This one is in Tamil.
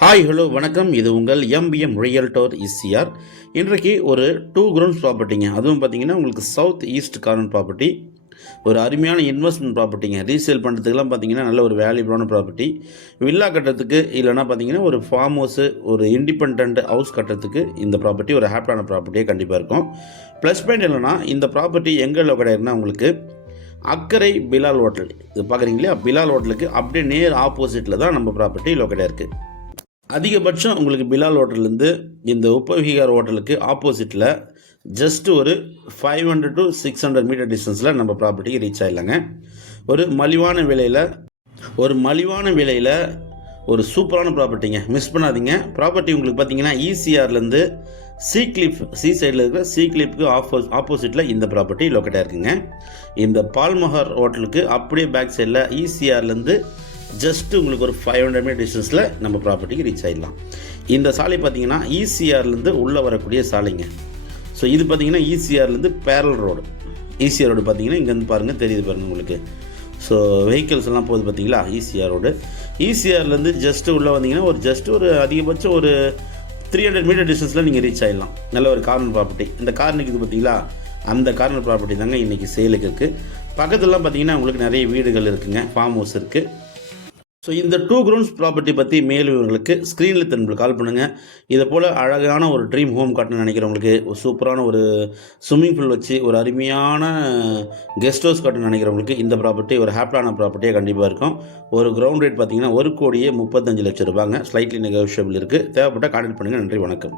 ஹாய் ஹலோ வணக்கம். இது உங்கள் எம்பிஎம் ரியல்டோர் இசிஆர். இன்றைக்கு ஒரு 2 கிரவுண்ட்ஸ் ப்ராப்பர்ட்டிங்க. அதுவும் பார்த்தீங்கன்னா உங்களுக்கு சவுத் ஈஸ்ட் கார்னர் ப்ராப்பர்ட்டி. ஒரு அருமையான இன்வெஸ்ட்மெண்ட் ப்ராப்பர்ட்டிங்க. ரீசேல் பண்ணுறதுக்கெல்லாம் பார்த்தீங்கன்னா நல்ல ஒரு வேல்யூபிளான ப்ராப்பர்ட்டி. வில்லா கட்டுறதுக்கு இல்லைனா பார்த்தீங்கன்னா ஒரு ஃபார்ம் ஹவுஸு, ஒரு இண்டிபெண்ட் ஹவுஸ் கட்டுறதுக்கு இந்த ப்ராப்பர்ட்டி ஒரு ஹேப்டான ப்ராப்பர்ட்டியே கண்டிப்பாக இருக்கும். ப்ளஸ் பாயிண்ட் என்னென்னா, இந்த ப்ராப்பர்ட்டி எங்கே லொக்கேட் ஆயிருக்குன்னா உங்களுக்கு அக்கரை பிலால் ஹோட்டல், இது பார்க்குறீங்க இல்லையா, பிலால் ஹோட்டலுக்கு அப்படியே நேர் ஆப்போசிட்டில் தான் நம்ம ப்ராப்பர்ட்டி லொக்கேட் ஆயிருக்கு. அதிகபட்சம் உங்களுக்கு பிலால் ஹோட்டல்லேருந்து இந்த உப்பவிகார் ஹோட்டலுக்கு ஆப்போசிட்டில் ஜஸ்ட் ஒரு 500 to 600 மீட்டர் டிஸ்டன்ஸில் நம்ம ப்ராப்பர்ட்டிக்கு ரீச் ஆகிடலாங்க. ஒரு மலிவான விலையில் ஒரு சூப்பரான ப்ராப்பர்ட்டிங்க. மிஸ் பண்ணாதீங்க. ப்ராப்பர்ட்டி உங்களுக்கு பார்த்தீங்கன்னா ஈசிஆர்லேருந்து சி சைடில் இருக்கிற சீக்ளிப்புக்கு ஆப்போசிட்டில் இந்த ப்ராப்பர்ட்டி லொக்கேட்டாக இருக்குங்க. இந்த பால்மஹர் ஹோட்டலுக்கு அப்படியே பேக் சைடில் ஈசிஆர்லேருந்து ஜஸ்ட்டு உங்களுக்கு ஒரு 500 மீட்டர் டிஸ்டன்ஸில் நம்ம ப்ராப்பர்ட்டிக்கு ரீச் ஆகிடலாம். இந்த சாலை பார்த்தீங்கன்னா ஈசிஆர்லேருந்து உள்ளே வரக்கூடிய சாலைங்க. ஸோ இது பார்த்தீங்கன்னா ஈசிஆர்லேருந்து பேரல் ரோடு. ஈசிஆர் ரோடு பார்த்தீங்கன்னா இங்கேருந்து பாருங்கள், தெரியுது பாருங்கள் உங்களுக்கு. ஸோ வெஹிக்கிள்ஸ் எல்லாம் போகுது பார்த்தீங்களா, ஈசிஆர் ரோடு. ஈசிஆர்லேருந்து ஜஸ்ட்டு உள்ளே வந்தீங்கன்னா ஒரு அதிகபட்சம் ஒரு 300 மீட்டர் டிஸ்டன்ஸில் நீங்கள் ரீச் ஆகிடலாம். நல்ல ஒரு கார்னர் ப்ராப்பர்ட்டி. இந்த கார்னருக்கு இது பார்த்தீங்களா, அந்த கார்னர் ப்ராப்பர்ட்டி தாங்க இன்றைக்கி சேலுக்கு இருக்குது. பக்கத்துலலாம் பார்த்தீங்கன்னா உங்களுக்கு நிறைய வீடுகள் இருக்குதுங்க, ஃபார்ம் ஹவுஸ் இருக்குது. ஸோ இந்த 2 கிரவுண்ட்ஸ் ப்ராப்பர்ட்டி பற்றி மேலும் இவங்களுக்கு ஸ்க்ரீனில் உங்களுக்கு கால் பண்ணுங்கள். இதை போல் அழகான ஒரு ட்ரீம் ஹோம் கட்டணும்னு நினைக்கிறவங்களுக்கு, ஒரு சூப்பரான ஒரு ஸ்விம்மிங் பூல் வச்சு ஒரு அருமையான கெஸ்ட் ஹவுஸ் கட்டணும்னு நினைக்கிறவங்களுக்கு இந்த ப்ராப்பர்ட்டி ஒரு ஹேப்டான ப்ராப்பர்ட்டியாக கண்டிப்பாக இருக்கும். ஒரு கிரவுண்ட் ரேட் பார்த்தீங்கன்னா 1,35,00,000 ரூபாங்க. ஸ்லைட்லி நெகோஷியபிள் இருக்குது. தேவைப்பட்டால் கான்டெக்ட் பண்ணுங்கள். நன்றி, வணக்கம்.